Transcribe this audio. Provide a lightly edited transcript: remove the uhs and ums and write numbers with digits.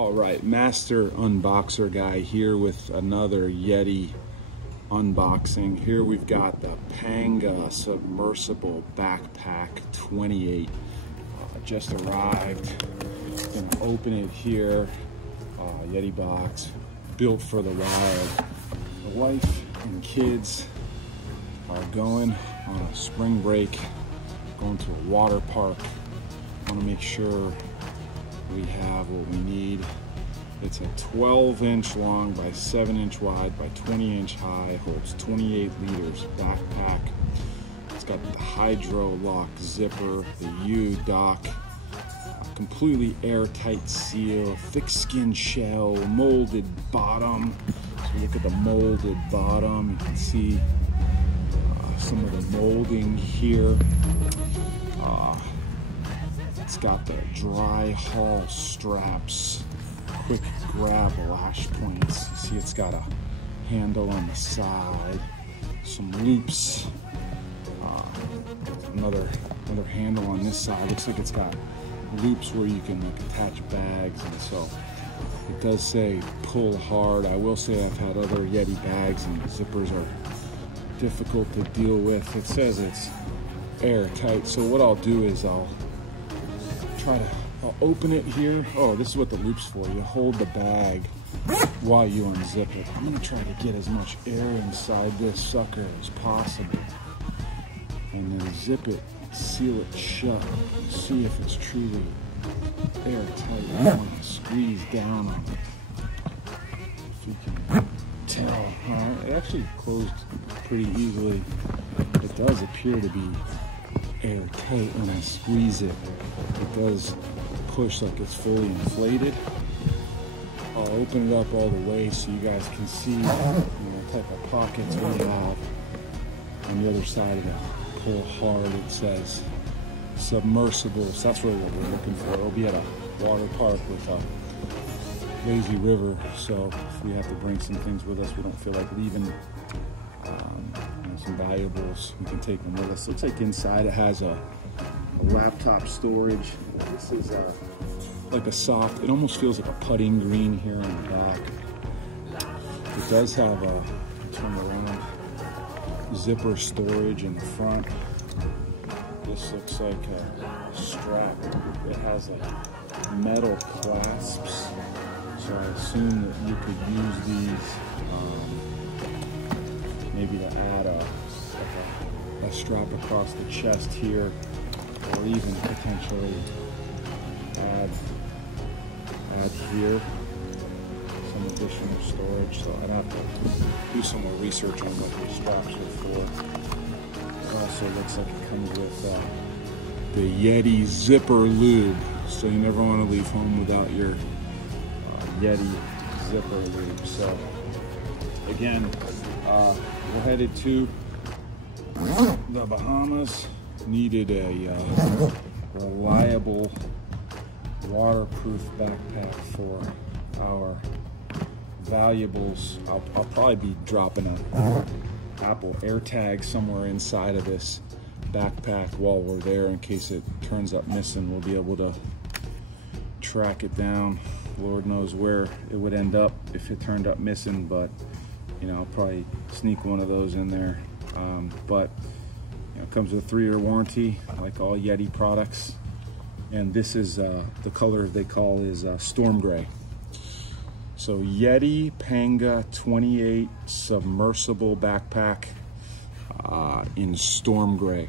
All right, master unboxer guy here with another Yeti unboxing. Here we've got the Panga submersible backpack 28. Just arrived. Gonna open it here. Yeti box, built for the wild. The wife and kids are going on a spring break, going to a water park. Want to make sure we have what we need. It's a 12-inch long by 7-inch wide by 20-inch high, holds 28 liters backpack. It's got the hydro lock zipper, the U dock, completely airtight seal, thick skin shell, molded bottom. So look at the molded bottom. You can see some of the molding here. It's got the dry haul straps, quick grab lash points. You see it's got a handle on the side, some loops, another handle on this side. Looks like it's got loops where you can attach bags, and so it does say pull hard. I will say I've had other Yeti bags and zippers are difficult to deal with. It says it's airtight, so what I'll do is I'll open it here. Oh, this is what the loop's for. You hold the bag while you unzip it. I'm gonna try to get as much air inside this sucker as possible, and then zip it, seal it shut, see if it's truly airtight. I want to squeeze down on it. If you can tell, it actually closed pretty easily. It does appear to be airtight when I squeeze it. It does push like it's fully inflated. I'll open it up all the way so you guys can see the type of pockets we have. On the other side of that pull hard, it says submersible. So that's really what we're looking for. It'll be at a water park with a lazy river, so if we have to bring some things with us, we don't feel like leaving some valuables, we can take them with us. Looks like inside it has a laptop storage. This is like a soft, it almost feels like a putting green here on the back. It does have a turn around zipper storage in the front. This looks like a strap. It has like metal clasps, so I assume that you could use these maybe to add a strap across the chest here, or even potentially add here some additional storage. So I'd have to do some more research on what these straps are for. It also looks like it comes with the Yeti zipper lube, so you never want to leave home without your Yeti zipper lube. So again, we're headed to the Bahamas. Needed a reliable waterproof backpack for our valuables. I'll probably be dropping a Apple AirTag somewhere inside of this backpack while we're there in case it turns up missing. We'll be able to track it down. Lord knows where it would end up if it turned up missing, but you know, I'll probably sneak one of those in there. But you know, it comes with a 3-year warranty, like all Yeti products. And this is the color they call is storm gray. So Yeti Panga 28 submersible backpack in storm gray.